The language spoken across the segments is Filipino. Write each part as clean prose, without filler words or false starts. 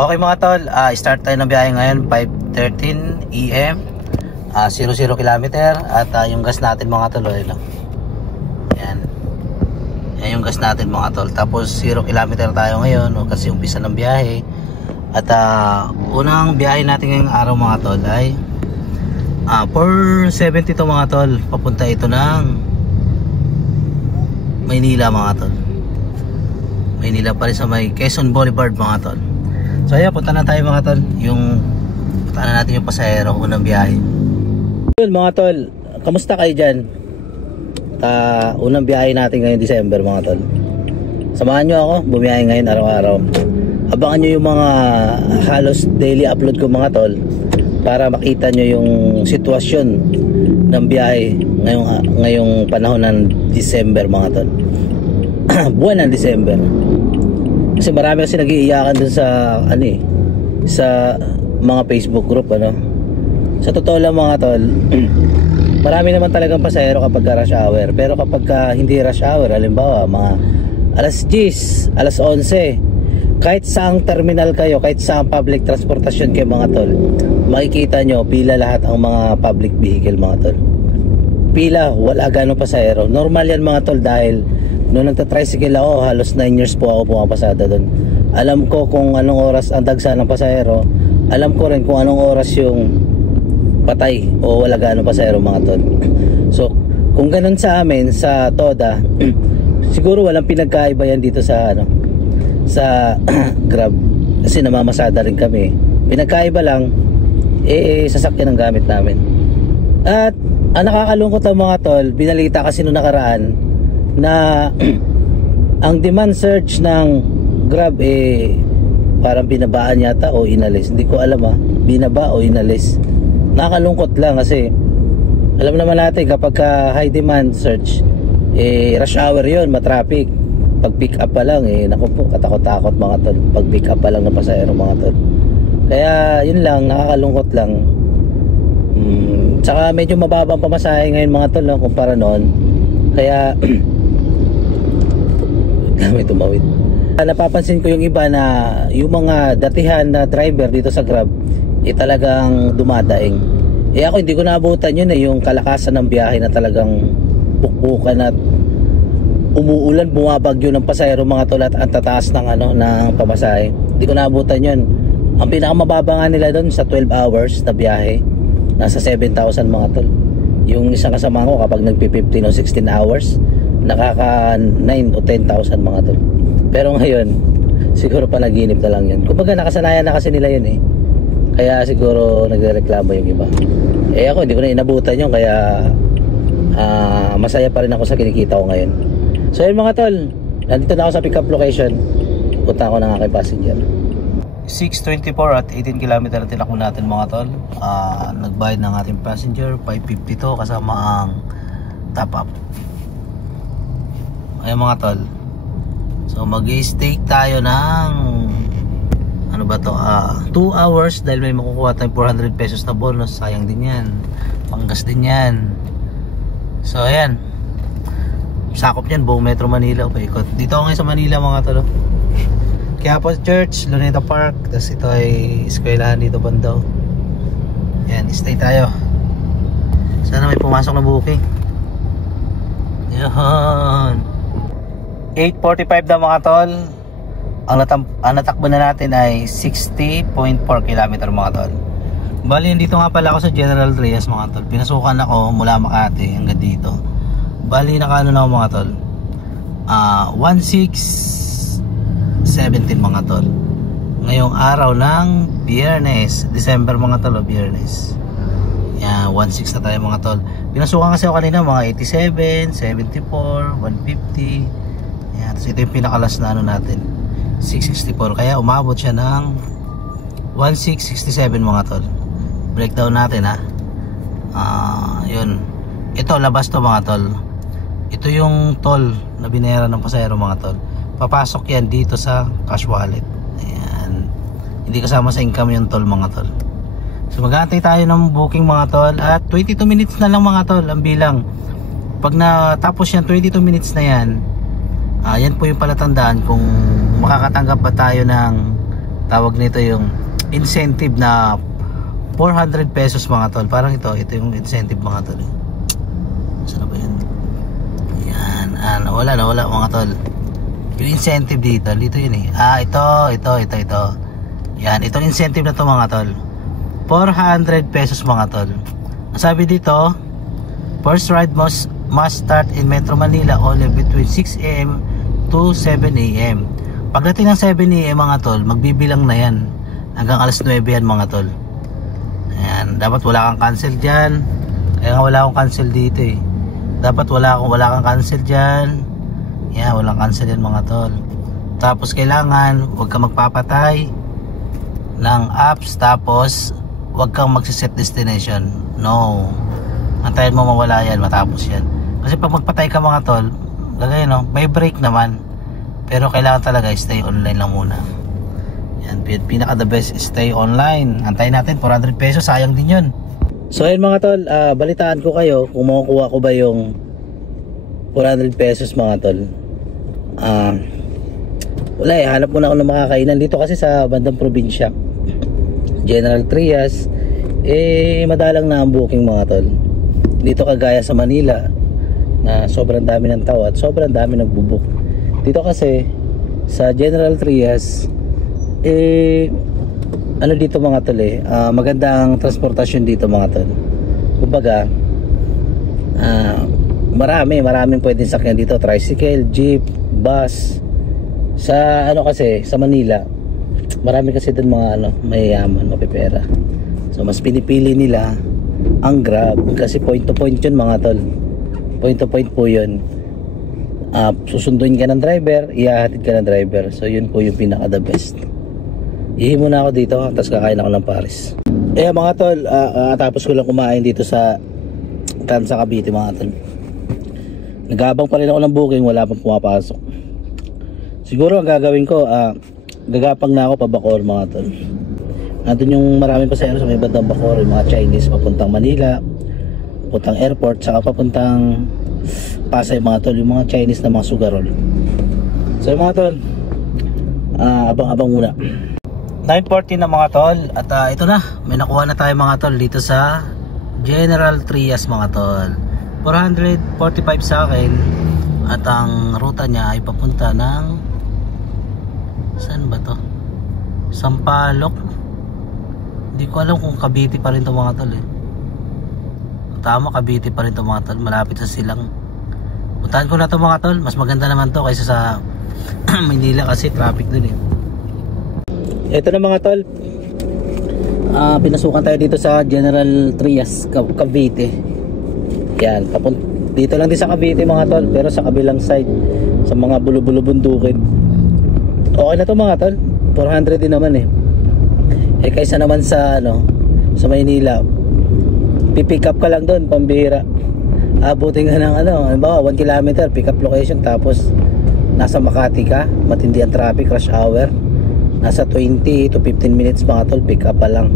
Okay mga tol, start tayo ng biyahe ngayon 5:13 AM, 00 kilometer. At yung gas natin mga tol, yan yung gas natin mga tol. Tapos 0 kilometer tayo ngayon, kasi umpisa ng biyahe. At unang biyahe natin ngayong araw mga tol ay 470 to mga tol. Papunta ito ng Maynila mga tol. Maynila pa rin sa may Quezon Boulevard mga tol. So ayan, punta na tayo mga tol. Punta na natin yung pasahero, unang biyahe. Yun mga tol, kamusta kayo dyan? Unang biyahe natin ngayong December mga tol. Samahan nyo ako, bumiyahe ngayon araw-araw. Abangan nyo yung mga halos daily upload ko mga tol, para makita nyo yung sitwasyon ng biyahe ngayong panahon ng December mga tol. Buwan ng December. Kasi marami kasi nag-iiyakan dun sa sa mga Facebook group Sa totoo lang mga tol, marami naman talagang pasahero kapag rush hour. Pero kapag hindi rush hour, halimbawa mga alas 10, alas 11, kahit saang terminal kayo, kahit saang public transportasyon kayo mga tol, makikita nyo pila lahat ang mga public vehicle mga tol. Pila, wala ganong pasahero. Normal yan mga tol, dahil noong nagta-tricycle ako, halos 9 years po ako pumapasada doon. Alam ko kung anong oras ang dagsa ng pasahero. Alam ko rin kung anong oras yung patay o wala ganong pasahero mga tol. So kung ganun sa amin sa Toda, siguro walang pinagkaiba yan dito sa sa Grab, kasi namamasada rin kami. Pinagkaiba lang sasakyan ang gamit namin. At ang nakakalungkot ang mga tol, binalita kasi noong nakaraan na ang demand surge ng Grab parang binabaan yata o inalis. Hindi ko alam binaba o inalis. Nakakalungkot lang kasi alam naman natin kapag high demand surge, rush hour yun, matraffic. Pag pick up pa lang naku po, katakot-takot mga tol. Pag pick up pa lang ng pasahero mga tol. Kaya yun lang, nakakalungkot lang. Tsaka medyo mababang pamasahe ngayon mga tol kumpara noon. Kaya may tumawid. Napapansin ko yung iba na yung mga datihan na driver dito sa Grab talagang dumadaing. Ako hindi ko naabutan yun yung kalakasan ng biyahe na talagang bukbukan at umuulan, bumabagyo ng pasahero mga tol, at ang tataas ng ng pamasahe. Hindi ko naabutan yun. Ang pinakamababa nga nila doon sa 12 hours na biyahe, nasa 7,000 mga tol. Yung isang kasama ko kapag nagpi-15 o 16 hours, nakaka 9 o 10,000 mga tol. Pero ngayon siguro panaginip na lang yun. Kumbaga nakasanayan na kasi nila yun kaya siguro nagrereklamo yung iba. Ako hindi ko na inabutan yun, kaya masaya pa rin ako sa kinikita ko ngayon. So yun mga tol, nandito na ako sa pick up location. Punta ako ng aking passenger. 6:24 at 18 km na tinakbo natin mga tol. Nagbayad ng ating passenger 550 to, kasama ang top up. Ayun mga tol, so mag-stay tayo ng 2 hours, dahil may makukuha tayong 400 pesos na bonus. Sayang din yan, panggas din yan. So ayan, sakop yan buong Metro Manila. Paikot dito ako ngayon sa Manila mga tol. Quiapo Church, Luneta Park, tapos ito ay eskwelahan dito banda. Ayan, stay tayo. Sana may pumasok na booking. Yan, 8:45 na mga tol. Ang natakbo na natin ay 60.4 km mga tol. Bali, dito nga pala ako sa General Trias mga tol. Pinasukan ako mula Makati hanggang dito. Bali, nakano na ako mga tol, 16:17 mga tol. Ngayong araw ng Biyernes, December mga tol, Biyernes. Yan, 16 na tayo mga tol. Pinasukan kasi ako kanina mga 87, 74, 150. Yan, tapos ito yung pinakalas na natin, 664. Kaya umabot siya ng 1667 mga tol. Breakdown natin yun. Ito labas to mga tol. Ito yung toll na binayaran ng pasahero mga tol. Papasok yan dito sa cash wallet. Ayan. Hindi kasama sa income yung toll mga tol. So mag-aantay tayo ng booking mga tol. At 22 minutes na lang mga tol ang bilang. Pag natapos yan 22 minutes na yan, yan po yung palatandaan kung makakatanggap ba tayo ng tawag nito yung incentive na 400 pesos mga tol. Parang ito yung incentive mga tol. Saan ba yan? Yan, nawala mga tol. Yung incentive dito yun eh. Ito. Yan, itong incentive na to mga tol. 400 pesos mga tol. Sabi dito, first ride must start in Metro Manila only between 6 AM to 7 AM. Pagdating ng 7 AM mga tol, magbibilang na yan. Hanggang alas 9 yan mga tol. Ayan, dapat wala kang cancel dyan. Kaya nga wala akong cancel dito eh. Dapat wala kang cancel dyan. Yan, walang cancel yan mga tol. Tapos kailangan huwag kang magpapatay ng apps. Tapos huwag kang magsiset destination. No, antayin mo mawala yan matapos yan. Kasi pag magpatay ka mga tol, gagawin no, may break naman. Pero kailangan talaga stay online lang muna. Yan, pinaka the best, stay online. Antayin natin 400 pesos, sayang din yun. So ayun mga tol, balitaan ko kayo kung makukuha ko ba yung 400 pesos mga tol. Wala eh, hanap muna ako ng makakainan dito kasi sa bandang probinsya, General Trias. Madalang na ang booking mga tol. Dito kagaya sa Manila na sobrang dami ng tao at sobrang dami nagbubook. Dito kasi sa General Trias ano dito mga tol magandang transportasyon dito mga tol. Kumbaga maraming pwedeng sakyan dito, tricycle, jeep, bus. Sa kasi sa Manila marami kasi doon mga mayayaman, mapipera. So mas pinipili nila ang Grab kasi point to point yun mga tol. Point to point po yun. Susunduin ka ng driver, ihahatid ka ng driver. So yun po yung pinaka the best. Ihi muna ako dito, tapos kakain ako ng Paris. Mga tol, tapos ko lang kumain dito sa Tansa Cavite mga tol. Nagabang pa rin ako ng booking, wala pang pumapasok. Siguro ang gagawin ko, gagapang na ako pa Bacoor mga tol. Nandun yung maraming pasahero sa may bandang Bacoor, yung mga Chinese papuntang Manila, papuntang airport, saka papuntang Pasay mga tol, yung mga Chinese na mga sugarol. So mga tol, abang-abang muna. 9:40 na mga tol, at ito na, may nakuha na tayo mga tol dito sa General Trias mga tol. 445 sa akin, at ang ruta niya ay papunta ng saan ba to? Sampaloc. Hindi ko alam kung Cavite pa rin to mga tol Tama, Cavite pa rin to mga tol, malapit sa Silang. Puntahan ko na to mga tol, mas maganda naman to kaysa sa Manila kasi traffic dun Ito na mga tol, pinasukan tayo dito sa General Trias, Cavite. Yan, dito lang din sa Cavite mga tol, pero sa kabilang side, sa mga bulo-bulo bundukin. Okay na to mga tol, 400 din naman kaysa naman sa sa Maynila, pipick up ka lang doon, pambihira. Abutin ka ng halimbawa 1 kilometer pick up location, tapos nasa Makati ka, matindi ang traffic, rush hour, nasa 20 to 15 minutes mga tol, pick up pa lang.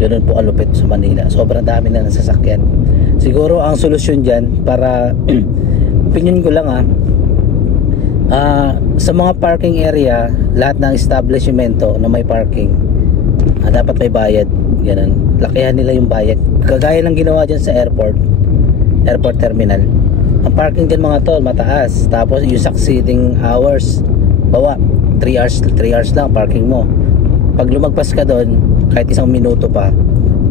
Ganoon po kalupit sa Manila, sobrang dami na nasasakyan. Siguro ang solusyon dyan, para opinion ko lang sa mga parking area, lahat ng establishmento na may parking, dapat may bayad. Ganun, lakihan nila yung bayad, kagaya ng ginawa dyan sa airport terminal. Ang parking dyan mga tol mataas, tapos yung succeeding hours, bawa 3 hours lang parking mo. Pag lumagpas ka doon kahit 1 minuto pa,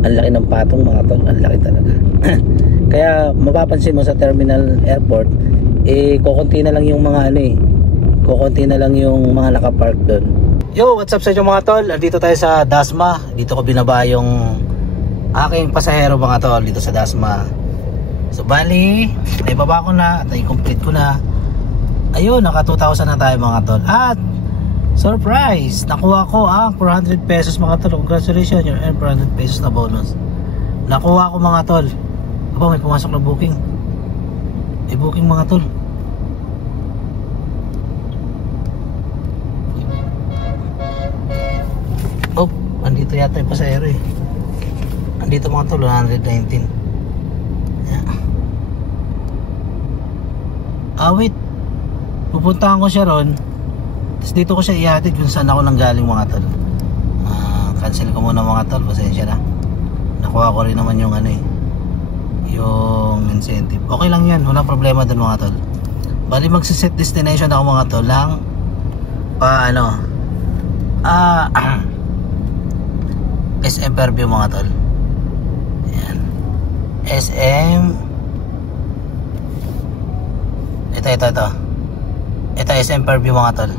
ang laki ng patong mga tol, ang laki talaga. Kaya mapapansin mo sa terminal airport, kukunti na lang yung mga kukunti na lang yung mga nakapark doon. Yo, what's up sa inyo mga tol? Dito tayo sa Dasma. Dito ko binaba yung aking pasahero mga tol, dito sa Dasma. So bali, naibaba ko na at i-complete ko na. Ayun, naka 2,000 na tayo mga tol. At surprise, nakuha ko ang 400 pesos mga tol. Congratulations, you earned 400 pesos na bonus. Nakuha ko mga tol. Aba, may pumasok na booking. May booking mga tol. Oh, andito yata yung pasahero Andito mga tol, 119. Wait, pupuntahan ko siya ron, Tapos dito ko siya ihatid kung saan ako nanggaling mga tol. Cancel ko muna mga tol, pasensya na. Nakuha ko rin naman yung ano eh, yung incentive. Okay lang yan, wala problema dun mga tol. Bali magsiset destination ako mga tol lang pa ano, SM Fairview mga tol. Ayan, SM, ito SM Fairview mga tol.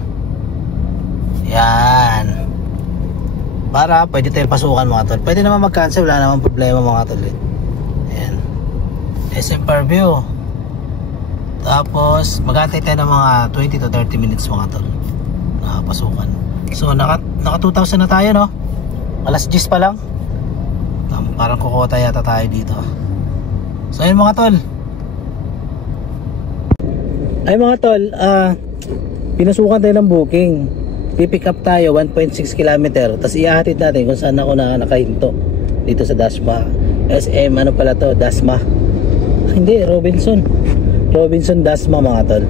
Yan, para pwede tayo pasukan mga tol. Pwede naman mag-cancel, wala naman problema mga tol. Ayan, SM Fairview. Tapos mag-antay tayo ng mga 20 to 30 minutes mga tol na pasukan. So naka 2,000 na tayo, no? Alas 10 pa lang. Parang kukota yata tayo dito. So ayun mga tol. Ay mga tol, pinasukan tayo ng booking. Pipick up tayo 1.6 km. Tapos ihahatid natin kung saan ako nakahinto. Dito sa Dasma. SM ano pala to? Dasma. Hindi, Robinson Dasma mga tol.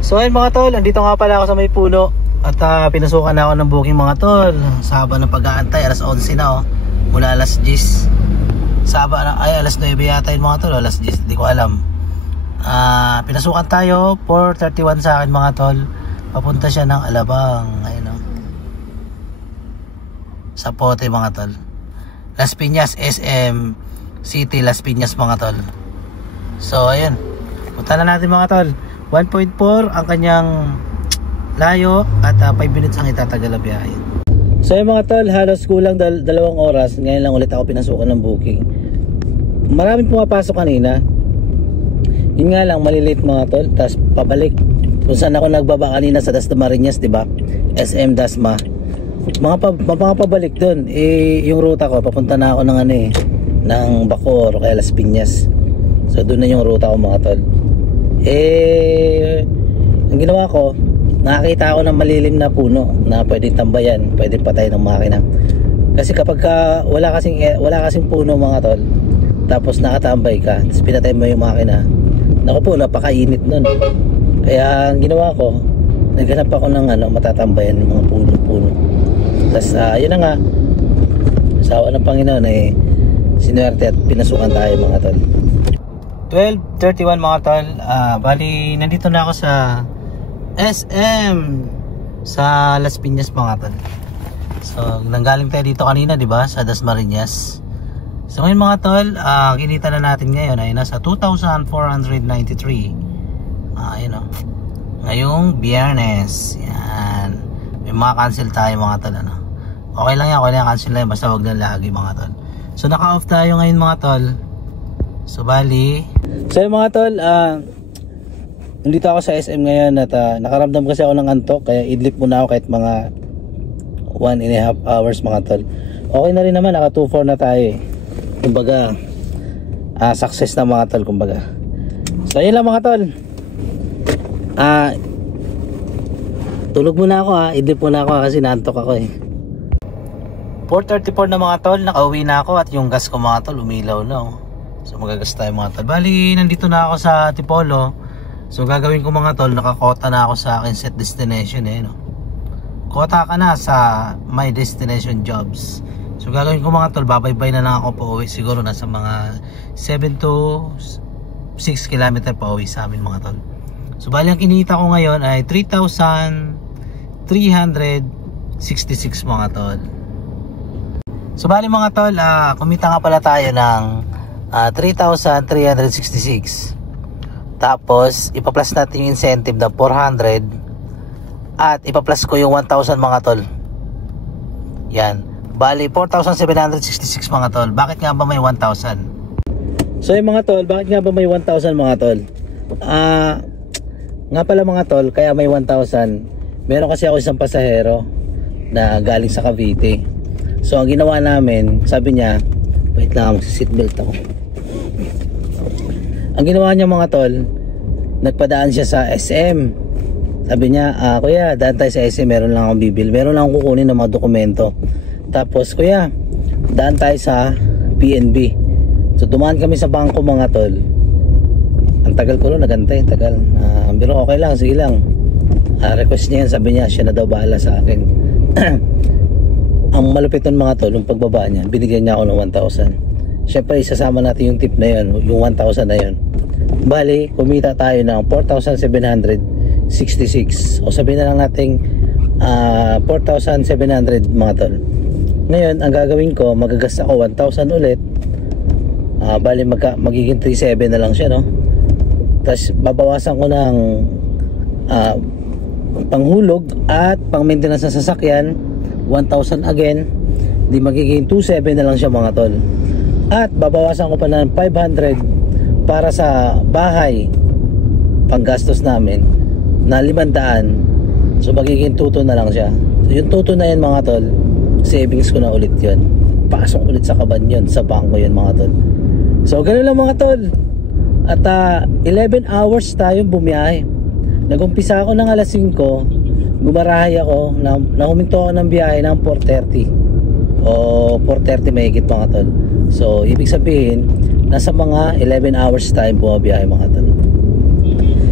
So ayun mga tol, andito nga pala ako sa may puno. At pinasukan na ako ng booking mga tol. Sa haba ng pag-aantay, alas 11 na oh. Mula alas 10. Sa haba na, ay alas 9 yata yun mga tol, alas 10, di ko alam. Pinasukan tayo, 4:31 sa akin mga tol. Papunta siya ng Alabang. Ayun oh. Sa Pote mga tol. Las Piñas, SM City, Las Piñas mga tol. So ayun, punta na natin mga tol. 1.4 ang kanyang layo at 5 minutes ang itatagal na biyahe. So yung mga tol, halos kulang 2 oras. Ngayon lang ulit ako pinasukan ng booking. Maraming pumapasok kanina. Yun nga lang, malilate mga tol. Tapos pabalik kung saan ako nagbaba kanina sa Dasmariñas, diba? SM Dasma. Mga pabalik dun yung ruta ko, papunta na ako ng ano eh, ng Bacoor o kaya Las Piñas. So doon na yung ruta ko mga tol. Ang ginawa ko, nakakita ako ng malilim na puno na pwedeng tambayan, pwedeng patay ng makina. Kasi kapag wala kasing puno mga tol, tapos nakatambay ka, tapos pinatay mo yung makina, naku po, napakainit nun. Kaya ang ginawa ko, naghanap ako ng matatambayan ng mga puno-puno. Tapos yun na nga, sawa ng Panginoon sinuwerte at pinasukan tayo mga tol. 12:31 mga tol. Bali nandito na ako sa SM sa Las Piñas mga tol. So nanggaling tayo dito kanina, di ba, sa Dasmariñas. So ngayon mga tol, kinita na natin ngayon ay nasa 2,493. Ayun oh. Ngayong Biyernes. Yan. May mga cancel tayo mga tol ano. Okay lang yan, cancel lang yan, basta wag lang lagi mga tol. So naka-off tayo ngayon mga tol. So bali, so yung mga tol, nandito ako sa SM ngayon at nakaramdam kasi ako ng antok, kaya idlip muna ako kahit mga 1.5 hours mga tol. Okay na rin naman, naka 2.4 na tayo eh. Kumbaga success na mga tol kumbaga. So yun lang mga tol. Tulog muna ako idlip muna ako kasi naantok ako eh. 4:34 na mga tol, nakauwi na ako at yung gas ko mga tol umilaw na oh. So magagas tayo mga tol. Bali nandito na ako sa Tipolo. So gagawin ko mga tol, nakakota na ako sa akin set destination no. Kota ka na sa my destination jobs. So gagawin ko mga tol, babaybay na lang ako pa uwi. Siguro nasa mga 7 to 6 km pa uwi sa amin mga tol. So bali ang kinita ko ngayon ay 3,366 mga tol. So bali mga tol, kumita nga pala tayo ng 3,366. Tapos ipa-plus natin yung incentive na 400 at ipa-plus ko yung 1,000 mga tol. Yan. Bali 4,766 mga tol. Bakit nga ba may 1,000? So yung mga tol, bakit nga ba may 1,000 mga tol? Nga pala mga tol, kaya may 1,000. Meron kasi ako isang pasahero na galing sa Cavite. So ang ginawa namin, sabi niya, wait lang, seatbelt ako. Ang ginawa niya mga tol, nagpadaan siya sa SM. Sabi niya, kuya, daan tayo sa SM, meron lang akong bibil, meron lang akong kukunin ng mga dokumento. Tapos kuya, daan tayo sa PNB. So dumaan kami sa bangko mga tol. Ang tagal ko nun, nagantay, tagal. Pero okay lang, sige lang. Request niya yan, sabi niya siya na daw bahala sa akin. Ang malupit nun mga tol, yung pagbaba niya, binigyan niya ako ng 1,000. Syempre isasama natin yung tip na yun, yung 1,000 na yun. Bali, kumita tayo ng 4,766. O sabihin na lang natin 4,700 mga tol. Ngayon, ang gagawin ko, magagas ako 1,000 ulit. Bali, magiging 3,700 na lang siya, no? Tapos, babawasan ko ng panghulog at pang maintenance ng sasakyan, 1,000 again. Di magiging 2,700 na lang siya mga tol. At babawasan ko pa ng 500 para sa bahay, panggastos namin na 500. So magiging 2,200 na lang siya. So yung 2,200 na yan mga tol, savings ko na ulit yun. Pasok ulit sa kaban yun, sa bangko yun mga tol. So ganun lang mga tol. At 11 hours tayong bumiyahe. Nagumpisa ako ng alas 5, gumarahay ako, nahuminto ako ng biyahe ng 4:30 o 4:30 mahigit mga tol. So ibig sabihin, nasa mga 11 hours tayong bumabiyahe mga tol.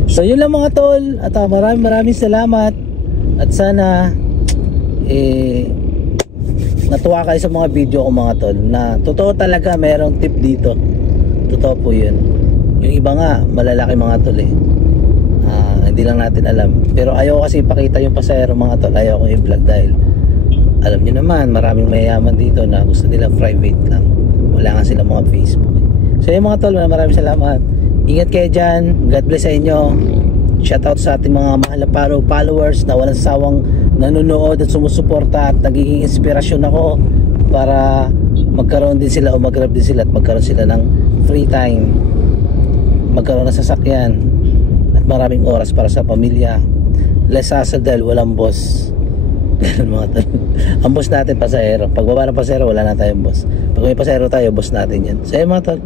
So yun lang mga tol. At maraming salamat. At sana natuwa kayo sa mga video ko mga tol, na totoo talaga mayroong tip dito. Totoo po yun. Yung iba nga malalaki mga tol hindi lang natin alam. Pero ayaw kasi ipakita yung pasahero mga tol. Ayaw ko i-vlog dahil alam nyo naman maraming mayayaman dito na gusto nila private lang. Wala nga sila mga Facebook. So yung mga tol, maraming salamat. Ingat kayo dyan. God bless sa inyo. Shoutout sa ating mga mahal na followers na walang sawang nanonood at sumusuporta, at nagiging inspirasyon ako para magkaroon din sila o mag-grab din sila at magkaroon sila ng free time, magkaroon ng sasakyan at maraming oras para sa pamilya. Less hassle dahil walang boss. Ganun mga tol. Ang boss natin pasahero. Pag baba ng pasahero, wala na tayong boss. Pag may pasahero tayo, boss natin yan. So yun mga tol.